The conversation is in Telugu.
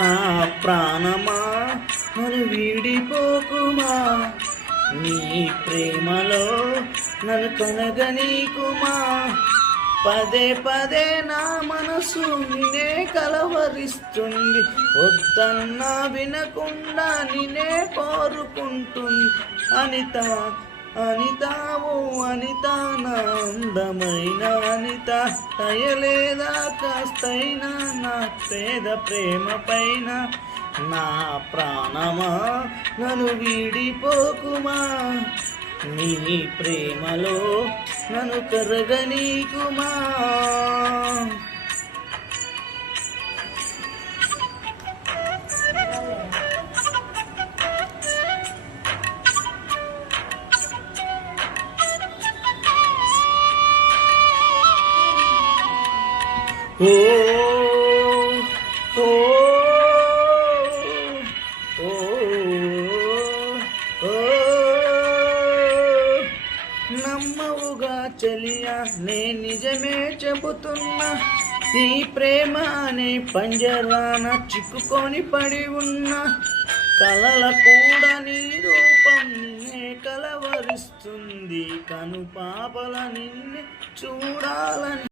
నా ప్రాణమా నన్ను వీడిపోకుమా, నీ ప్రేమలో నన్ను కనగనీకుమా. పదే పదే నా మనసు నిన్నే కలవరిస్తుంది, వద్దన్నా వినకుండా నిన్నే కోరుకుంటుంది. అనిత అనిత ఓ అనిత, నా అందమైన అనిత, దయలేదా కాస్తైనా నా పేద ప్రేమ పైన. నా ప్రాణమా నన్ను వీడిపోకుమా, నీ ప్రేమలో నన్ను కరగనీకుమా. ఓ ఓ ఓ ఓ నమ్మవుగా చెలియా, నే నిజమే చెబుతున్నా. ఈ ప్రేమ అనే పంజరాన చిక్కుకొని పడి ఉన్నా, కలల కూడా నీ రూపం నిన్నే కలవరిస్తుంది. కను పాపల నిన్నే చూడాలని